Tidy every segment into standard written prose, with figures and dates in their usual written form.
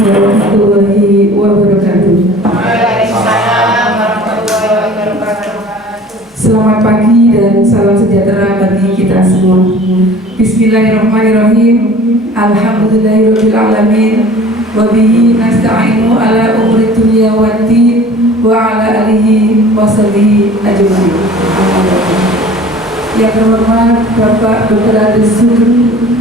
warahmatullahi wabarakatuh. Waalaikumsalam warahmatullahi wabarakatuh. Selamat pagi dan salam sejahtera bagi kita semua. Bismillahirrahmanirrahim. Alhamdulillahirabbil alamin. Wa bihi nasta'inu ala umuri dunya waddin wa ala alihi wa sahbihi ajmain. Yang terhormat Bapak Dr. Andes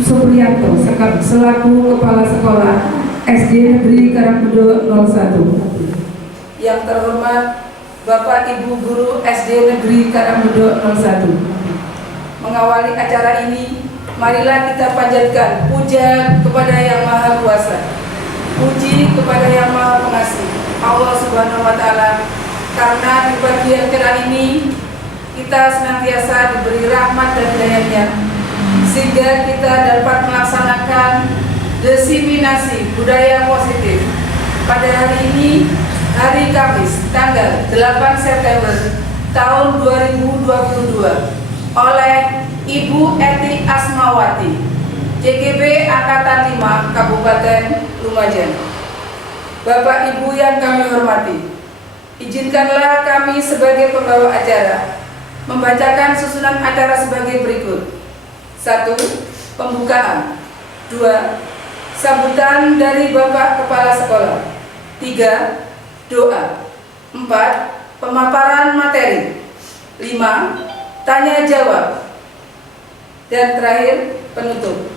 Supriyanto selaku Kepala Sekolah SD Negeri Karangmudo 01. Yang terhormat Bapak Ibu Guru SD Negeri Karangmudo 01. Mengawali acara ini, marilah kita panjatkan puja kepada Yang Maha Kuasa, puji kepada Yang Maha Pengasih, Allah Subhanahu wa Ta'ala, karena di pagi yang cerah ini kita senantiasa diberi rahmat dan hidayahnya, sehingga kita dapat melaksanakan diseminasi budaya positif pada hari ini, hari Kamis, tanggal 8 September tahun 2022 oleh Ibu Eti Asmawati, JGB Angkatan 5 Kabupaten Lumajang. Bapak Ibu yang kami hormati, izinkanlah kami sebagai pembawa acara membacakan susunan acara sebagai berikut. 1. Pembukaan. 2. Sambutan dari Bapak Kepala Sekolah. 3. Doa. 4. Pemaparan materi. 5. Tanya jawab. Dan terakhir, penutup.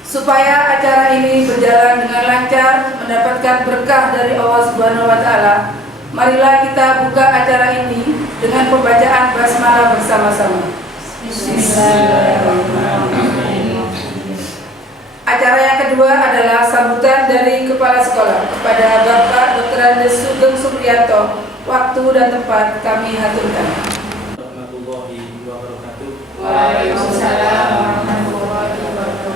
Supaya acara ini berjalan dengan lancar, mendapatkan berkah dari Allah Subhanahu wa Ta'ala, marilah kita buka acara ini dengan pembacaan basmalah bersama-sama. Bismillahirrahmanirrahim. Acara yang kedua adalah sambutan dari Kepala Sekolah kepada Bapak Dr. Andes Supriyanto. Waktu dan tempat kami aturkan. Warahmatullahi wabarakatuh. Waalaikumsalam warahmatullahi wabarakatuh.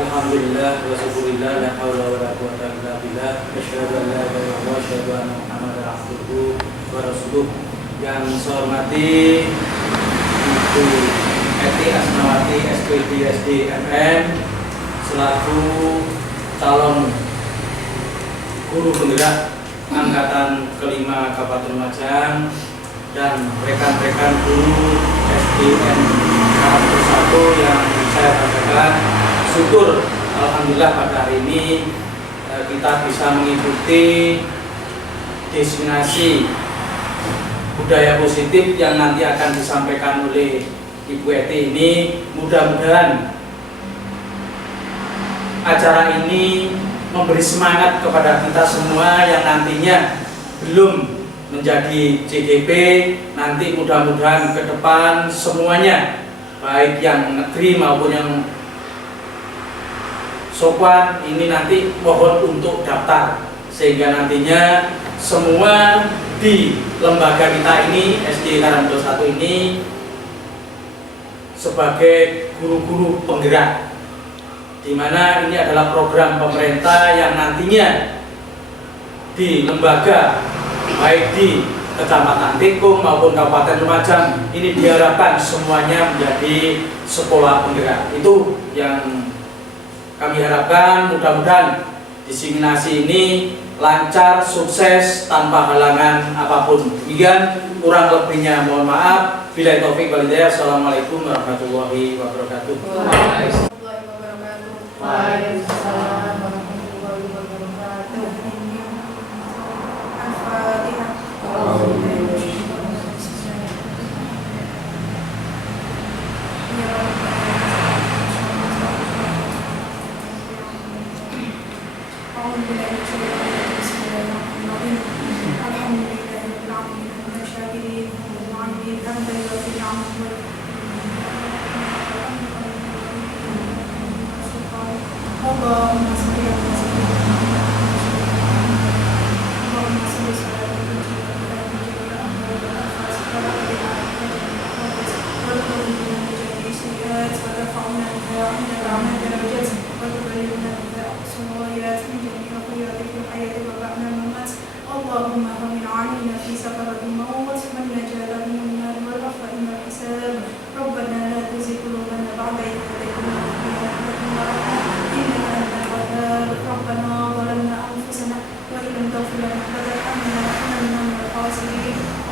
Alhamdulillah wa syukurillah, la haula wa la quwwata illa billah. Asyhadu an la ilaha illallah wa asyhadu anna Muhammadar abduhu wa rasuluh. Yang saya hormati Ibu Eti Asmawati, SPD SDMM, selaku calon guru penggerak angkatan kelima Kabupaten Lumajang, dan rekan-rekan guru SDN Karangmudo 1 yang saya banggakan. Syukur alhamdulillah pada hari ini kita bisa mengikuti diseminasi budaya positif yang nanti akan disampaikan oleh Ibu Eti ini. Mudah-mudahan acara ini memberi semangat kepada kita semua yang nantinya belum menjadi JGP. Nanti mudah-mudahan ke depan semuanya, baik yang negeri maupun yang Sokwan, ini nanti mohon untuk daftar, sehingga nantinya semua di lembaga kita ini, SD Karangmudo 1 ini, sebagai guru-guru penggerak, di mana ini adalah program pemerintah yang nantinya di lembaga baik di Kecamatan Tikung maupun Kabupaten Lumajang ini diharapkan semuanya menjadi sekolah penggerak. Itu yang kami harapkan. Mudah-mudahan diseminasi ini lancar, sukses, tanpa halangan apapun. Demikian, kurang lebihnya mohon maaf. Billahi taufik wal hidayah. Assalamualaikum warahmatullahi wabarakatuh. Waalaikumsalam warahmatullahi wabarakatuh. Al-Fatihah. Allahumma sholli ala Allahumma hamil alina fi sakaratil maut man najala min nar wal afa inna hisab. Rabbana la tuzigh qulubana ba'da idh hadaytana wa hab lana min ladunka rahmah innaka antal wahhab.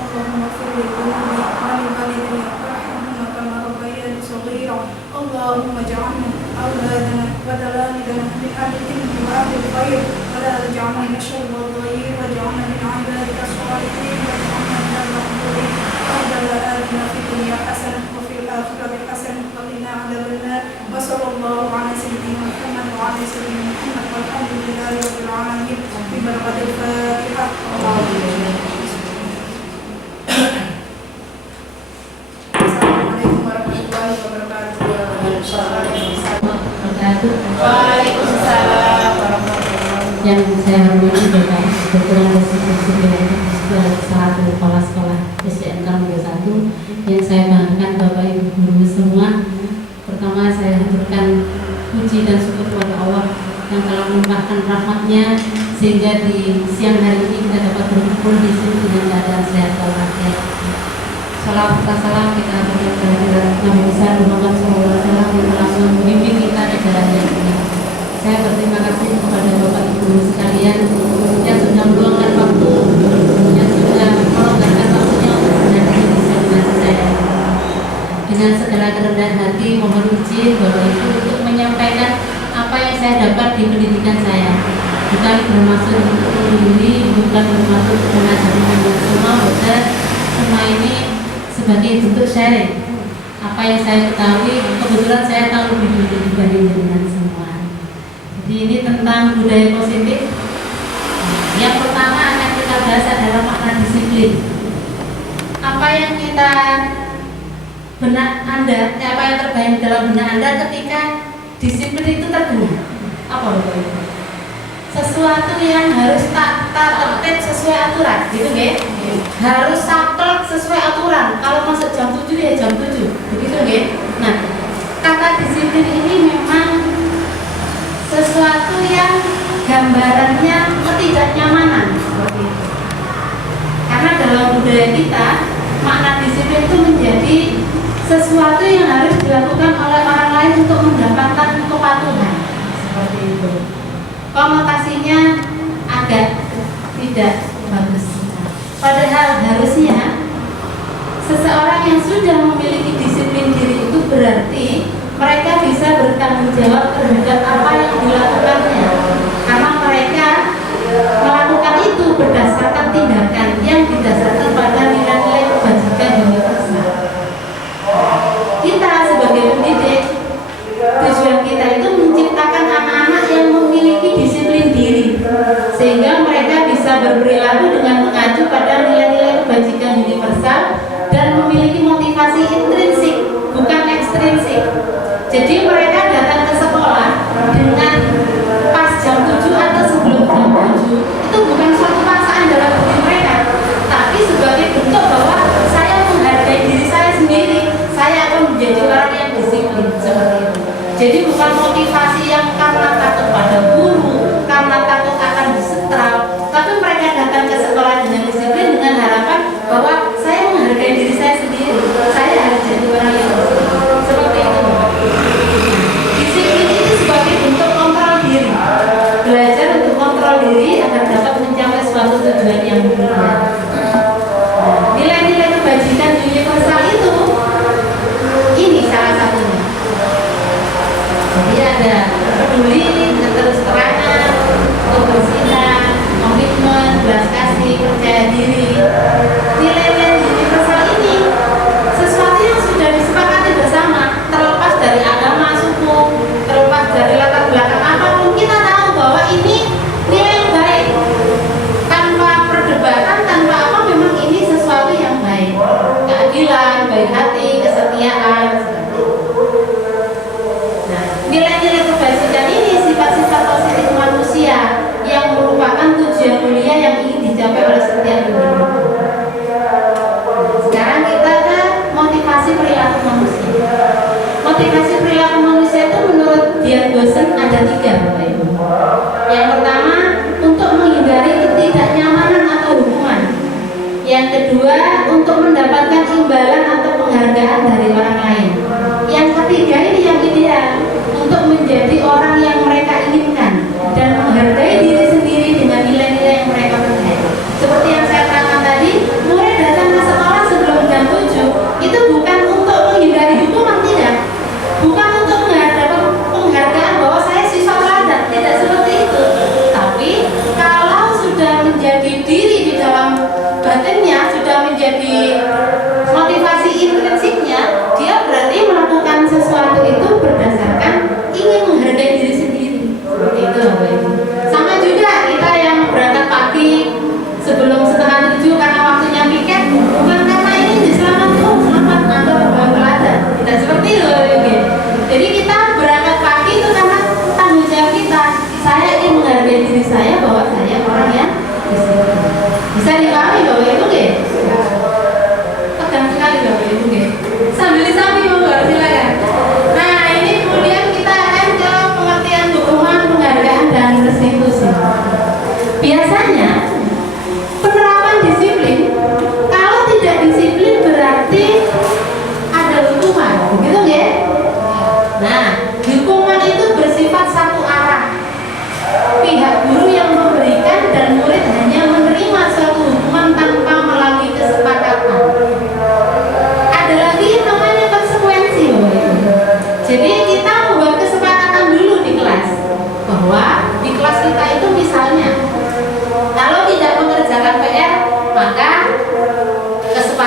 اللهم اغفر لذنوبي ولوالدي وارحمهما كما ربياني صغيرا. اللهم اجعلنا أولادنا وتلامذنا من أهل العلم وأهل الخير، ولا تجعلنا من شر الضير، واجعلنا من عبادك الصالحين، واجعلنا من المقبولين. ربنا آتنا في الدنيا حسنة وفي الآخرة حسنة وقنا عذاب النار. وصلى الله على سيدنا محمد وعلى سيدنا محمد والحمد لله رب العالمين. ببركة الفاتحة. Assalamualaikum warahmatullahi wabarakatuh. Waalaikumsalam warahmatullahi wabarakatuh. Yang saya hormati Bapak Dr. Selaku Kepala Sekolah SDN Kampung 21, yang saya banggakan Bapak Ibu guru semua. Pertama saya haturkan puji dan syukur kepada Allah yang telah melimpahkan rahmat-Nya sehingga di siang hari ini kita dapat berkumpul di sini dengan keadaan sehat walafiat. Salam salam kita berikan kehadiran Nabi besar Muhammad SAW yang telah memimpin kita di jalan yang ini. Saya berterima kasih kepada Bapak Ibu sekalian yang sudah meluangkan waktu, yang sudah melonggarkan waktunya untuk menghadiri seminar saya. Dengan segala kerendahan hati mohon izin Bapak Ibu untuk menyampaikan apa yang saya dapat di pendidikan saya. Bukan bermaksud untuk mengunjungi, bukan bermaksud untuk mengajari semua, bukan. Semua ini sebagai bentuk sharing. Apa yang saya ketahui, kebetulan saya tahu lebih dulu dibanding dengan semua. Jadi ini tentang budaya positif. Yang pertama akan kita bahas adalah makna disiplin. Apa yang kita apa yang terbayang dalam benak Anda ketika disiplin itu terguna? Apa itu? Sesuatu yang harus tertib sesuai aturan, gitu ya? Harus saklek sesuai aturan. Kalau masuk jam 7 ya jam 7, begitu ya? Nah, kata disiplin ini memang sesuatu yang gambarannya ketidaknyamanan, seperti itu. Karena dalam budaya kita, makna disiplin itu menjadi sesuatu yang harus dilakukan oleh orang lain untuk mendapatkan kepatuhan, seperti itu. Konotasinya agak tidak bagus. Padahal harusnya seseorang yang sudah memiliki disiplin diri itu berarti mereka bisa bertanggung jawab terhadap apa yang dilakukannya, karena mereka melakukan itu berdasarkan tindakan yang didasarkan pada nilai-nilai kebajikan universal. Kita sebagai pendidik, tujuan kita itu menciptakan anak-anak yang memiliki disiplin diri, sehingga mereka bisa berperilaku dengan mengacu pada nilai-nilai kebajikan universal dan memiliki motivasi intrinsik, bukan ekstrinsik. Jadi mereka datang ke sekolah dengan pas jam 7 atau sebelum jam 7 itu bukan suatu paksaan dalam diri mereka, tapi sebagai bentuk bahwa saya menghargai diri saya sendiri, saya akan menjadi orang yang disiplin, seperti itu. Jadi bukan motivasi yang karena takut pada guru, karena takut akan disetral, tapi mereka datang ke sekolah dengan disiplin dengan harapan bahwa saya menghargai diri saya sendiri, saya harus jadi orang yang disiplin, seperti itu. Disiplin itu sebagai bentuk kontrol diri, belajar untuk kontrol diri agar dapat mencapai suatu tujuan yang mulia. Nilai-nilai kebajikan universal itu, ini salah satunya. Jadi ada peduli, keterus-terangan, kebersihan, komitmen, belas kasih, percaya diri. Nilai-nilai universal ini sesuatu yang sudah disepakati bersama, terlepas dari agama, suku, terlepas dari latar belakang apapun, kita tahu bahwa ini nilai yang baik. Tanpa perdebatan, tanpa apa, memang ini sesuatu yang baik. Keadilan, baik hati, kesetiaan. Nilai-nilai kebajikan ini sifat-sifat positif manusia yang merupakan tujuan mulia yang ingin dicapai oleh setiap individu. Sekarang kita ke motivasi perilaku manusia. Motivasi perilaku manusia itu menurut Dian Gosen ada 3, Bapak Ibu. Yang pertama, untuk menghindari ketidaknyamanan atau hukuman. Yang kedua, untuk mendapatkan imbalan atau penghargaan dari orang lain. Yang ketiga ini yang ideal, untuk menjadi orang yang mereka inginkan dan menghargai diri sendiri dengan nilai-nilai yang mereka percaya. Seperti yang saya katakan tadi, murid datang ke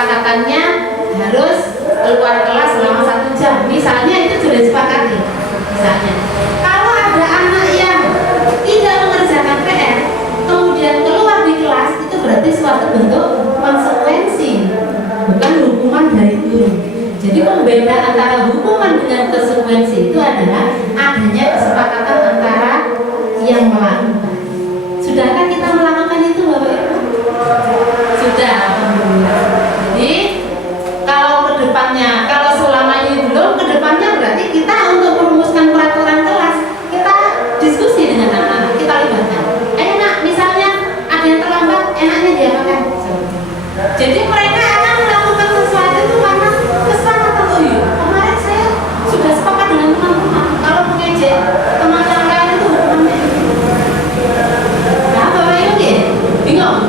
kesepakatannya harus keluar kelas selama 1 jam. Misalnya itu sudah disepakati. Misalnya, kalau ada anak yang tidak mengerjakan PR, kemudian keluar di kelas, itu berarti suatu bentuk konsekuensi, bukan hukuman dari guru. Jadi pembeda antara hukuman dengan konsekuensi itu adalah adanya kesepakatan antara yang melakukan. Sudahkah kita melakukan itu, Bapak Ibu? Sudah, alhamdulillah. Jadi kalau kedepannya, kalau selama ini belum, kedepannya berarti kita untuk merumuskan peraturan kelas, kita diskusi dengan anak-anak, kita libatkan. Ayo nak, misalnya ada yang terlambat, enaknya diapakan? Jadi mereka akan melakukan sesuatu itu karena kesepakatan. Oh iya, kemarin saya sudah sepakat dengan teman-teman kalau mengejek teman yang lain itu hukumannya. Nah, Bapak Ibu ya, bingung.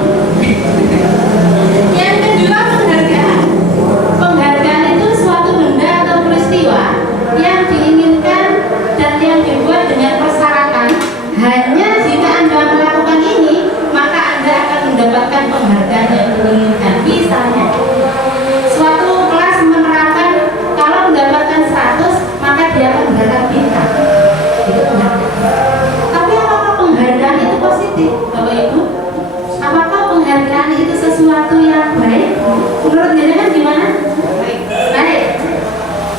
Yang kedua, penghargaan. Penghargaan itu suatu benda atau peristiwa yang diinginkan dan yang dibuat dengan persyaratan hanya jika Anda melakukan ini maka Anda akan mendapatkan penghargaan yang diinginkan. Misalnya, suatu kelas menerapkan kalau mendapatkan 100 maka dia akan mendapatkan bintang. Itu penghargaan. Tapi apakah penghargaan itu positif, Bapak Ibu? Apakah penghargaan itu sesuatu yang baik? Menurut jenengan gimana? Baik.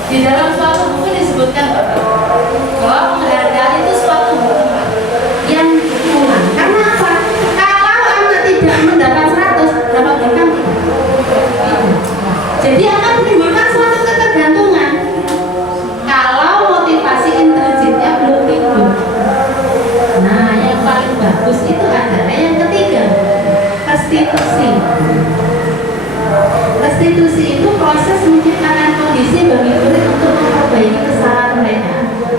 Di dalam suatu buku disebutkan bahwa penghargaan itu suatu hukuman yang kurang. Karena apa? Kalau anak tidak mendapat 100, dapat bintang tidak? Jadi akan menimbulkan suatu ketergantungan. Kalau motivasi intrinsiknya belum timbul. Nah, yang paling bagus itu adalah yang ketiga, restitusi. Restitusi itu proses menciptakan kondisi bagi murid untuk memperbaiki kesalahan mereka,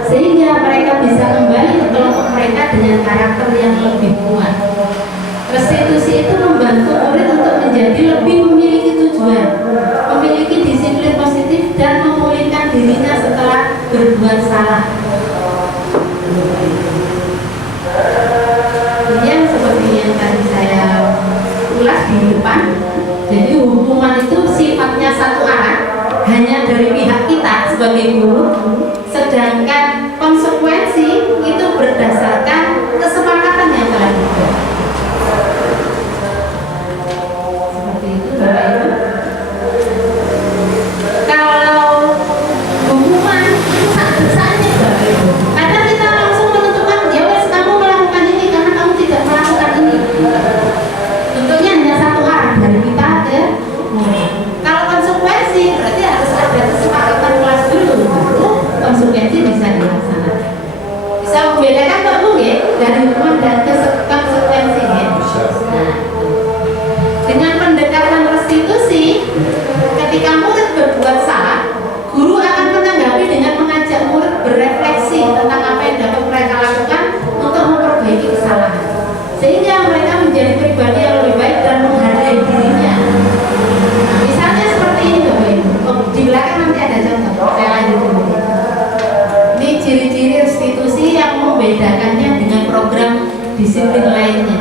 sehingga mereka bisa kembali ke kelompok mereka dengan karakter yang lebih kuat. Restitusi itu membantu murid untuk menjadi lebih memiliki tujuan, memiliki disiplin positif, dan memulihkan dirinya setelah berbuat salah. Yang seperti yang tadi saya ulas di depan. Jadi hukuman itu sifatnya satu arah, hanya dari pihak kita sebagai guru, sedangkan konsekuensi itu berdasarkan kesepakatan yang telah dibuat. Seperti itu, Bapak Ibu. Kalau hukuman itu saat-saatnya, Bapak Ibu. Kadang kita langsung menentukan, ya wes kamu melakukan ini karena kamu tidak melakukan ini. Bentuknya hanya satu arah dari kita ke murid. Kalau konsekuensi berarti harus ada kesepakatan kelas dulu, baru konsekuensi bisa dilaksanakan. Bisa membedakan Pak Bu ya dari hukuman dan konsekuensi ya. Nah, dengan pendekatan restitusi, ketika murid berbuat salah, guru akan menanggapi dengan mengajak murid berefleksi tentang apa yang dapat mereka lakukan untuk memperbaiki kesalahan, sehingga mereka menjadi pribadi yang lebih baik dan menghargai dirinya. Nah, misalnya seperti ini Bapak Ibu. Di belakang nanti ada contoh, saya lanjut dulu. Ini ciri-ciri restitusi yang membedakannya dengan program disiplin lainnya.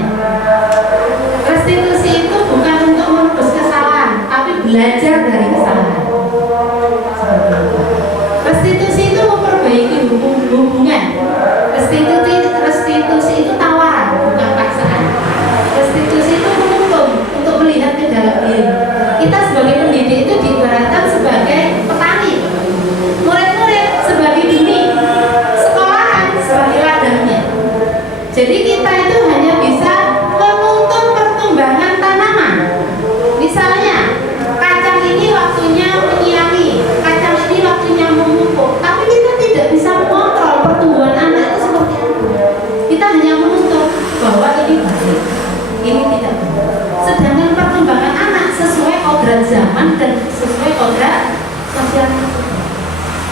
Restitusi itu bukan untuk menebus kesalahan, tapi belajar dari kesalahan. Seperti itu. Restitusi itu memperbaiki hubungan. Restitusi itu tawaran, bukan paksaan. Restitusi itu menuntun untuk melihat ke dalam diri. Kita sebagai pendidik itu diibaratkan sebagai petani, murid-murid sebagai benih, sekolahan sebagai ladangnya. Jadi kita itu hanya bisa menuntun perkembangan tanaman. Misalnya, kacang ini waktunya menyiangi, kacang ini waktunya memupuk. Tapi kita tidak bisa mengontrol pertumbuhan anak itu seperti apa. Kita hanya menuntut bahwa ini baik, ini tidak baik. Sedangkan perkembangan anak sesuai kodrat zaman dan sesuai kodrat sosial,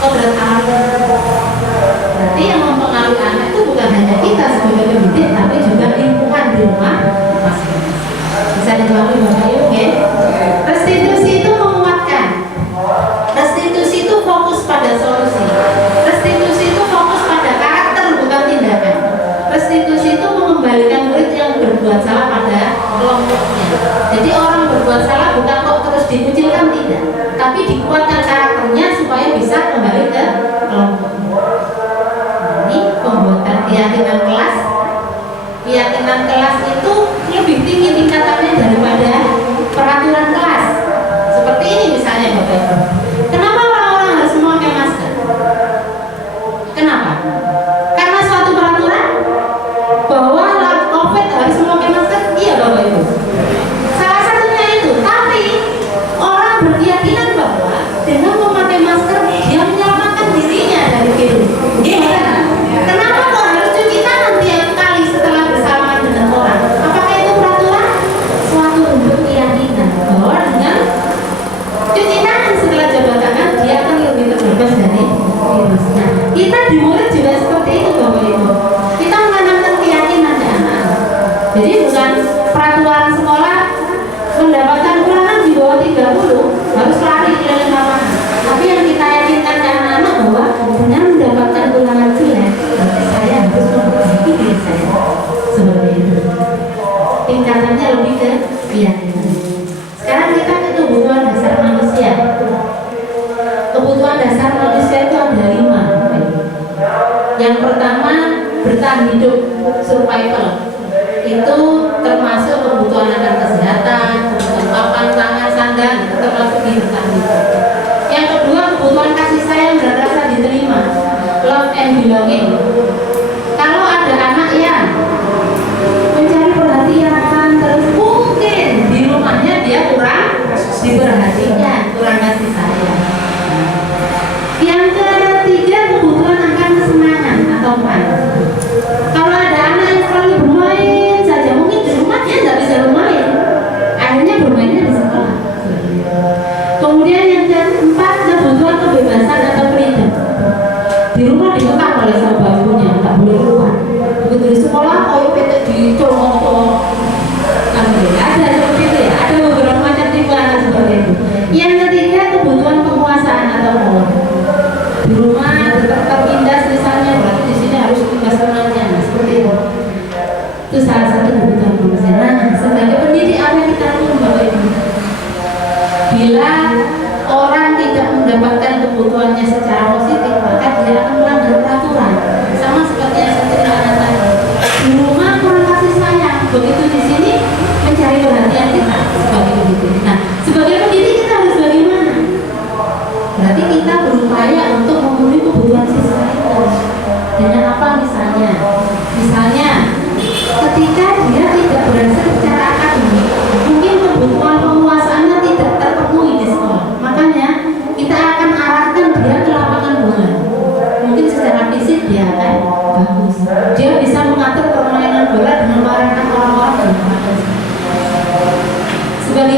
kodrat alam. Berarti yang mempengaruhi anak itu bukan hanya kita sebagai pendidik, tapi juga lingkungan di rumah masing-masing. Bisa dijawab Bapak Ibu ya? Restitusi itu menguatkan. Restitusi itu fokus pada solusi. Restitusi itu fokus pada karakter bukan tindakan. Restitusi itu mengembalikan murid yang berbuat salah pada kelompoknya. Jadi orang berbuat salah bukan kok terus dikucilkan keyakinan kelas. Keyakinan kelas itu lebih tinggi tingkatannya daripada peraturan kelas. Seperti ini misalnya Bapak Ibu. Kenapa orang-orang harus memakai masker? Kenapa? Karena suatu peraturan bahwa COVID harus memakai masker. Iya Bapak Ibu. Salah satunya itu. Tapi orang berkeyakinan bahwa dengan memakai masker dia menyelamatkan dirinya dari virus. Gimana? Kenapa kok harus cuci tangan tiap kali setelah bersalaman dengan orang? Apakah itu peraturan? Suatu bentuk keyakinan bahwa dengan cuci tangan setelah jabat tangan dia akan lebih terbebas dari virus. Nah, kita di murid juga seperti itu Bapak Ibu. Kita menanamkan keyakinan di anak-anak. Jadi bukan peraturan sekolah mendapatkan ulangan di bawah 30 harus lari keliling lapangan. Tapi yang kita yakinkan ke anak-anak bahwa dengan mendapatkan ulangan jelek, berarti saya harus memperbaiki diri saya. Seperti itu. Tingkatannya lebih ke keyakinan. Sekarang kita ke kebutuhan dasar manusia. Kebutuhan dasar manusia itu ada 5. Yang pertama bertahan hidup, survival. Itu termasuk kebutuhan akan kesehatan, kebutuhan papan, tangan, sandang, itu termasuk di bertahan hidup. Yang kedua kebutuhan kasih sayang dan rasa diterima, love and belonging. Kalau ada anak yang mencari perhatian terus mungkin di rumahnya dia kurang diperhatikan, kurang kasih sayang. Yang ketiga kebutuhan akan kesenangan atau fun. Kalau ada anak yang selalu bermain saja, mungkin di rumahnya nggak bisa bermain, akhirnya bermainnya di sekolah. Kemudian yang keempat kebutuhan kebebasan atau freedom. Di rumah dikekang oleh sama babunya, nggak boleh keluar. Begitu di sekolah, kalau PT dicolong-colong, ada seperti itu ya. Ada beberapa macam tipe anak seperti itu. Yang ketiga kebutuhan penguasaan atau power. Di rumah tertindas misalnya, berarti di sini harus tugas temannya, nah seperti itu. Itu salah satu kebutuhan manusia. Nah, sebagai pendidik apa yang kita lakukan Bapak Ibu? Bila orang tidak mendapatkan kebutuhannya secara positif, maka dia akan melanggar peraturan. Sama seperti yang saya ceritakan tadi. Di rumah kurang kasih sayang, begitu di sini mencari perhatian kita sebagai pendidik. Nah, sebagai pendidik kita harus bagaimana? Berarti kita berupaya untuk memenuhi kebutuhan siswa itu. Dengan apa misalnya? Misalnya, ketika dia tidak berhasil secara akademik, mungkin kebutuhan penguasaannya tidak terpenuhi di sekolah. Makanya kita akan arahkan dia ke lapangan bola. Mungkin secara fisik dia akan bagus. Dia bisa mengatur permainan bola dengan melarangkan orang-orang dan sebagai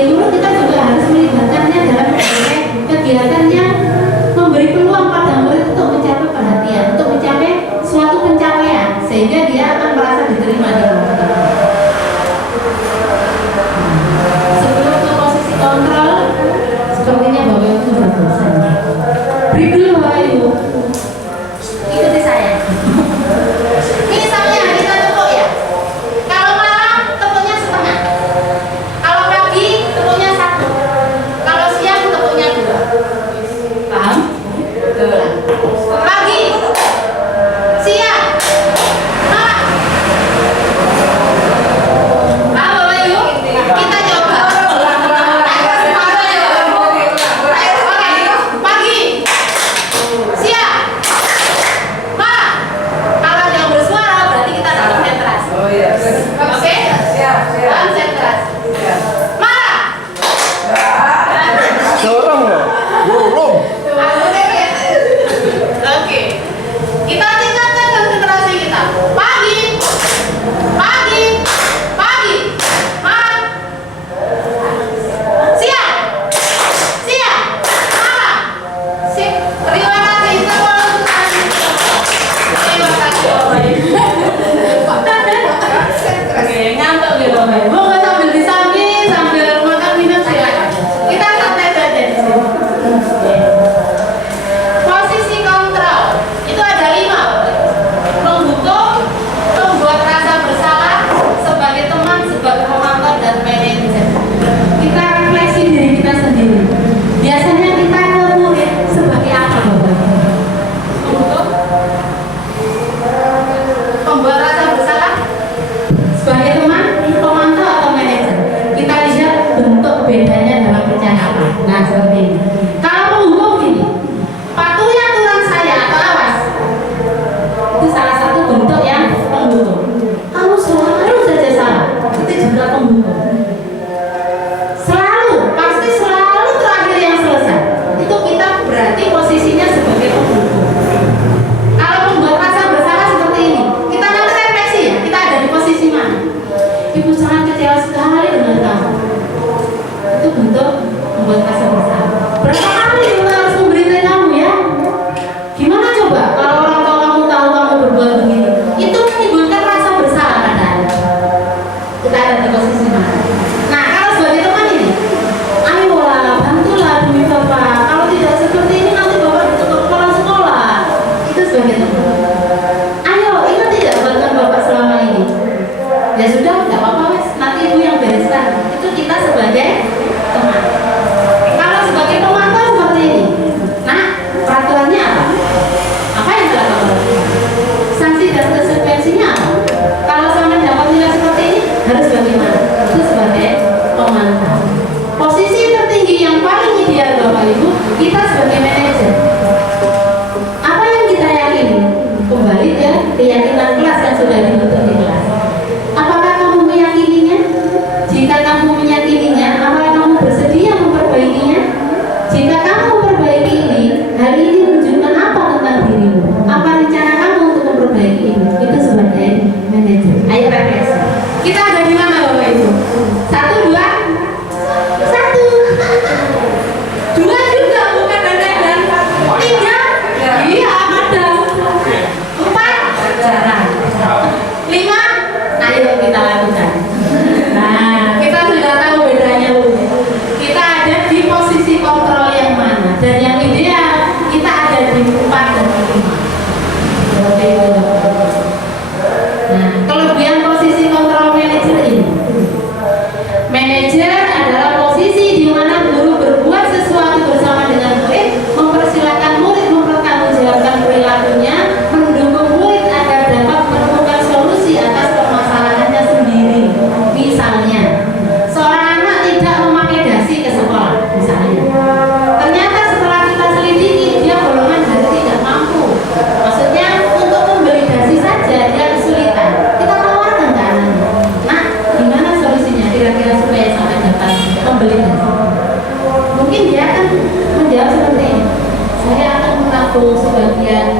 menabung sebagian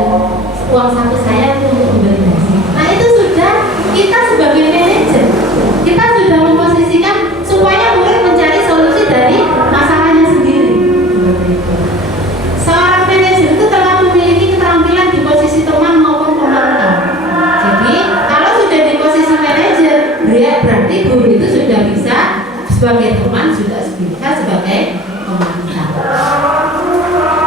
uang saku saya itu untuk memvalidasi. Nah itu sudah kita sebagai manajer, kita sudah memposisikan supaya murid mencari solusi dari masalahnya sendiri. Seperti itu. Seorang manajer itu telah memiliki keterampilan di posisi teman maupun pemantau. Jadi kalau sudah di posisi manajer, berarti guru itu sudah bisa sebagai teman, juga bisa sebagai pemantau.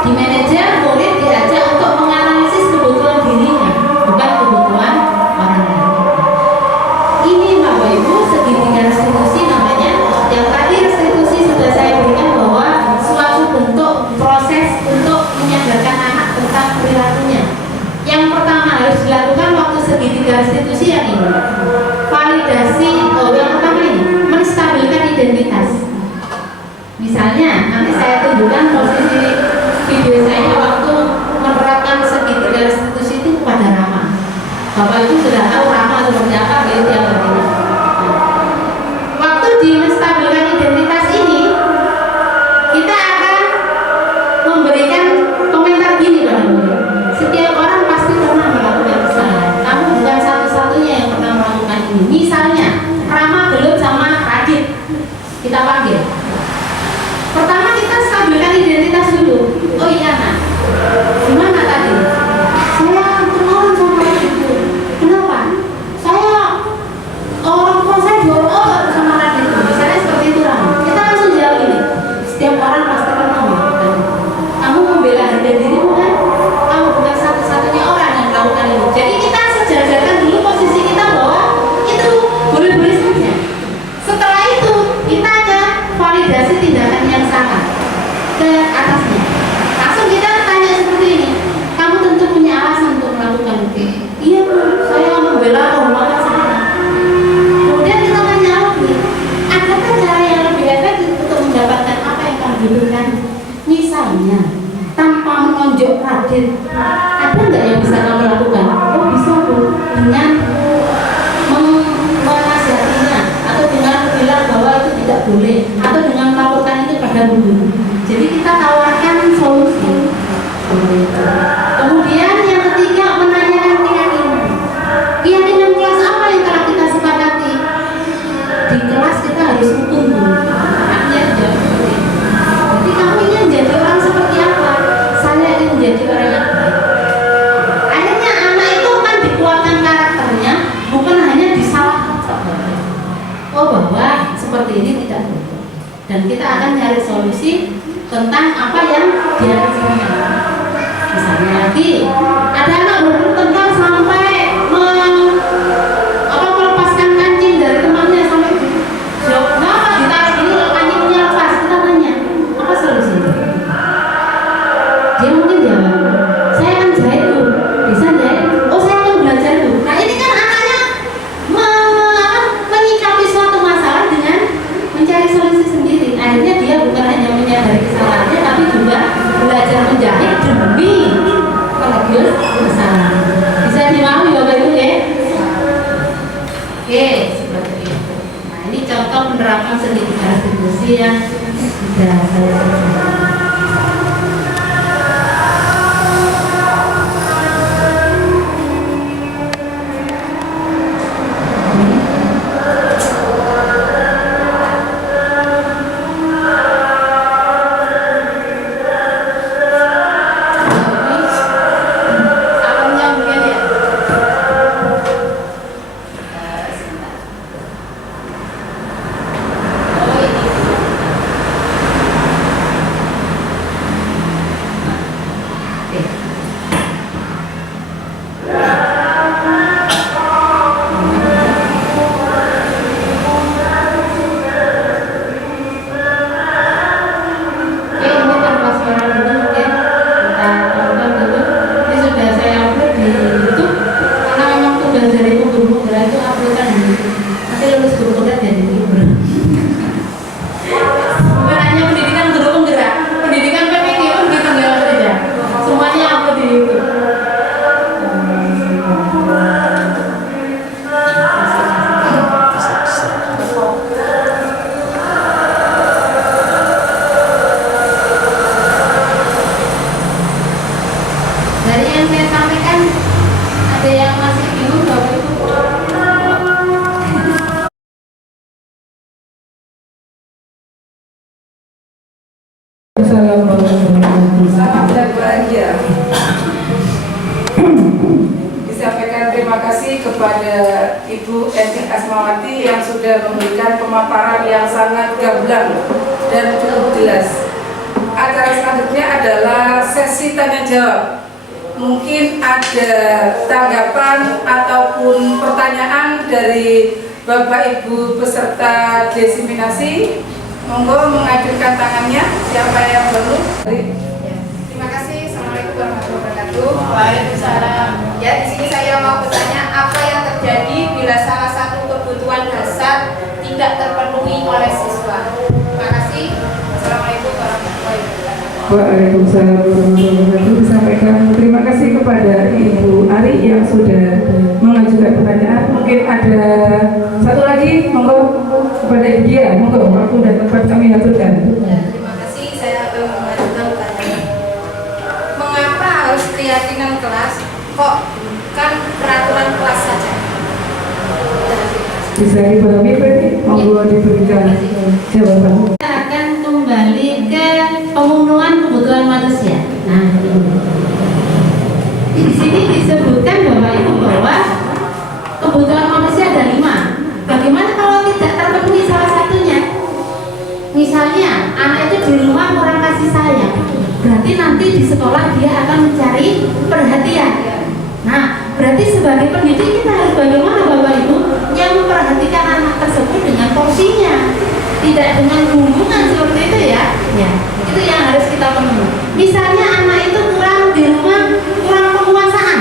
Di manajer, murid diajak untuk menganalisis kebutuhan dirinya, bukan kebutuhan orang lain. Ini Bapak Ibu segitiga restitusi namanya. Yang tadi restitusi sudah saya berikan bahwa suatu bentuk proses untuk menyadarkan anak tentang perilakunya. Yang pertama harus dilakukan waktu segitiga restitusi yang ini, validasi. Yang pertama ini menstabilkan identitas. Misalnya nanti saya tunjukkan posisi video saya waktu menerapkan segitiga restitusi itu kepada Rama. Bapak Ibu sudah tahu Rama seperti apa gitu ya. Waktu di menstabilkan identitas ini, kita akan memberikan komentar gini pada murid. Setiap orang pasti pernah melakukan kesalahan. Kamu bukan satu-satunya yang pernah melakukan ini. Misalnya Rama gelut sama Radit, kita panggil. Pertama kita stabilkan identitas dulu. Oh iya nak, gimana tadi? Saya kenalan sama ibu. Kenapa? Saya orang tua saya jual sama Radit. Misalnya seperti itu Rama. Kita langsung jawab ini. Setiap orang pasti pernah melakukan. Kamu membela harga dirimu kan? Kamu bukan satu-satunya orang yang melakukan itu. Jadi kita sejajarkan dulu posisi kita bahwa itu boleh-boleh saja. Setelah itu kita ada validasi tindakan yang salah ke atasnya. Langsung kita tanya seperti ini. Kamu tentu punya alasan untuk melakukan itu. Iya Bu, saya membela kehormatan saya. Kemudian kita tanya lagi, adakah cara yang lebih efektif untuk mendapatkan apa yang kamu butuhkan? Misalnya tanpa menonjok Radit, ada nggak yang bisa kamu lakukan? Oh bisa Bu, dengan menasihatinya, atau dengan bilang bahwa itu tidak boleh, atau dengan melaporkan itu pada guru. Jadi kita tawarkan solusi. Kemudian yang ketiga, menanyakan keyakinan. Keyakinan kelas apa yang telah kita sepakati? Di kelas kita harus rukun dulu. Artinya jawab seperti itu. Jadi kamu ingin menjadi orang seperti apa? Saya ingin menjadi orang yang baik. Akhirnya anak itu kan dikuatkan karakternya, bukan hanya disalahkan. Oh bahwa seperti ini tidak boleh. Dan kita akan cari solusi tentang apa yang dia rasakan. Misalnya lagi ada anak bertengkar sampai melepaskan kancing dari temannya sampai kenapa ditarik dulu kancingnya lepas. Kita tanya apa solusinya? Dia mungkin jawab, saya akan jahit Bu. Bisa jahit? Oh saya akan belajar Bu. Nah ini kan anaknya menyikapi suatu masalah dengan mencari solusi sendiri. Akhirnya dia bukan hanya menyadari kesalahannya, tapi juga belajar menjahit demi kelebihan kesalahan. Bisa dimahami Bapak Ibu ya? Oke, seperti itu. Nah ini contoh penerapan segitiga restitusi yang sudah saya sampaikan. Ibu Edi Asmawati yang sudah memberikan pemaparan yang sangat gamblang dan cukup jelas. Acara selanjutnya adalah sesi tanya jawab. Mungkin ada tanggapan ataupun pertanyaan dari Bapak Ibu peserta diseminasi. Monggo mengajukan tangannya. Siapa yang belum? Terima kasih. Assalamualaikum warahmatullahi wabarakatuh. Waalaikumsalam. Ya, di sini saya mau bertanya apa yang terjadi bila salah satu kebutuhan dasar tidak terpenuhi oleh siswa. Terima kasih. Assalamualaikum warahmatullahi wabarakatuh. Waalaikumsalam warahmatullahi wabarakatuh. Disampaikan terima kasih kepada Ibu Ari yang sudah mengajukan pertanyaan. Mungkin ada satu lagi, monggo kepada Ibu Dia, monggo waktu dan tempat kami aturkan. Terima kasih. Saya akan mengajukan pertanyaan. Mengapa harus keyakinan kelas? Kok bukan peraturan kelas saja? Bisa dipahami berarti? Monggo diberikan jawaban. Kita akan kembali ke pemenuhan kebutuhan manusia. Nah, di sini disebutkan Bapak Ibu bahwa kebutuhan manusia ada 5. Bagaimana kalau tidak terpenuhi salah satunya? Misalnya anak itu di rumah kurang kasih sayang, berarti nanti di sekolah dia akan mencari perhatian. Nah, berarti sebagai pendidik kita harus bagaimana Bapak Ibu yang memperhatikan anak tersebut dengan porsinya, tidak dengan hubungan seperti itu ya. Ya, itu yang harus kita penuhi. Misalnya anak itu kurang di rumah, kurang penguasaan,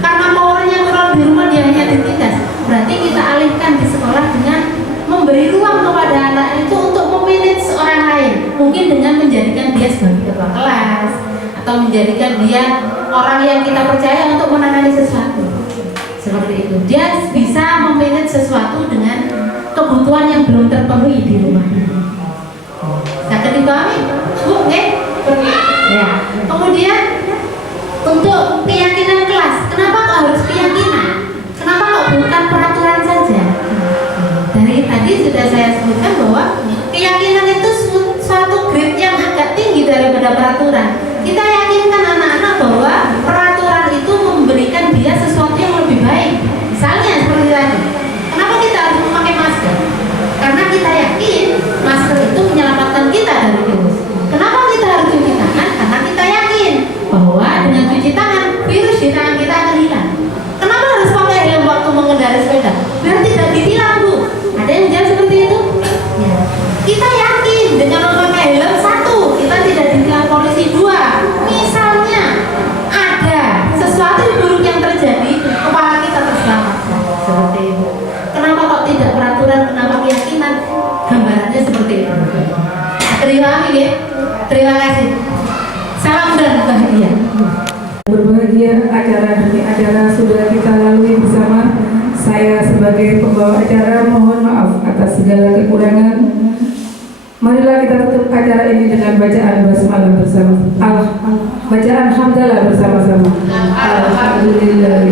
karena powernya kurang di rumah dia hanya ditindas. Berarti kita alihkan di sekolah dengan memberi ruang kepada anak itu untuk memanage orang lain, mungkin dengan menjadikan dia sebagai ketua kelas atau menjadikan dia orang yang kita percaya untuk menangani sesuatu. Seperti itu, dia bisa memanage sesuatu dengan kebutuhan yang belum terpenuhi di rumah. Sangat dipahami, Bu? Ya. Kemudian untuk keyakinan kelas, kenapa kok harus keyakinan? Kenapa kok bukan peraturan saja? Dari tadi sudah saya sebutkan bahwa keyakinan itu suatu grade yang agak tinggi daripada peraturan. Kita yakinkan anak-anak bahwa peraturan itu memberikan dia sesuatu yang lebih baik. Misalnya seperti tadi, kenapa kita harus memakai masker? Karena kita yakin masker itu menyelamatkan kita dari virus. Kenapa kita harus cuci tangan? Karena kita yakin bahwa dengan cuci tangan virus di tangan kita akan hilang. Kenapa harus pakai helm waktu mengendarai sepeda? Biar tidak ditilang, Bu. Ada yang menjawab seperti itu? Ya. Kita yakin dengan memakai helm, 1, kita tidak ditilang polisi. 2, misalnya ada sesuatu buruk yang terjadi, kepala kita terselamatkan. Seperti itu. Kenapa kok tidak peraturan? Kenapa keyakinan? Gambarannya seperti itu. Terima kasih ya. Terima kasih. Salam dan bahagia. Berbahagia acara demi acara sudah kita lalui bersama. Saya sebagai pembawa acara mohon maaf atas segala kekurangan. Marilah kita tutup acara ini dengan bacaan basmalah bersama. Bacaan hamdalah bersama-sama. Alhamdulillah.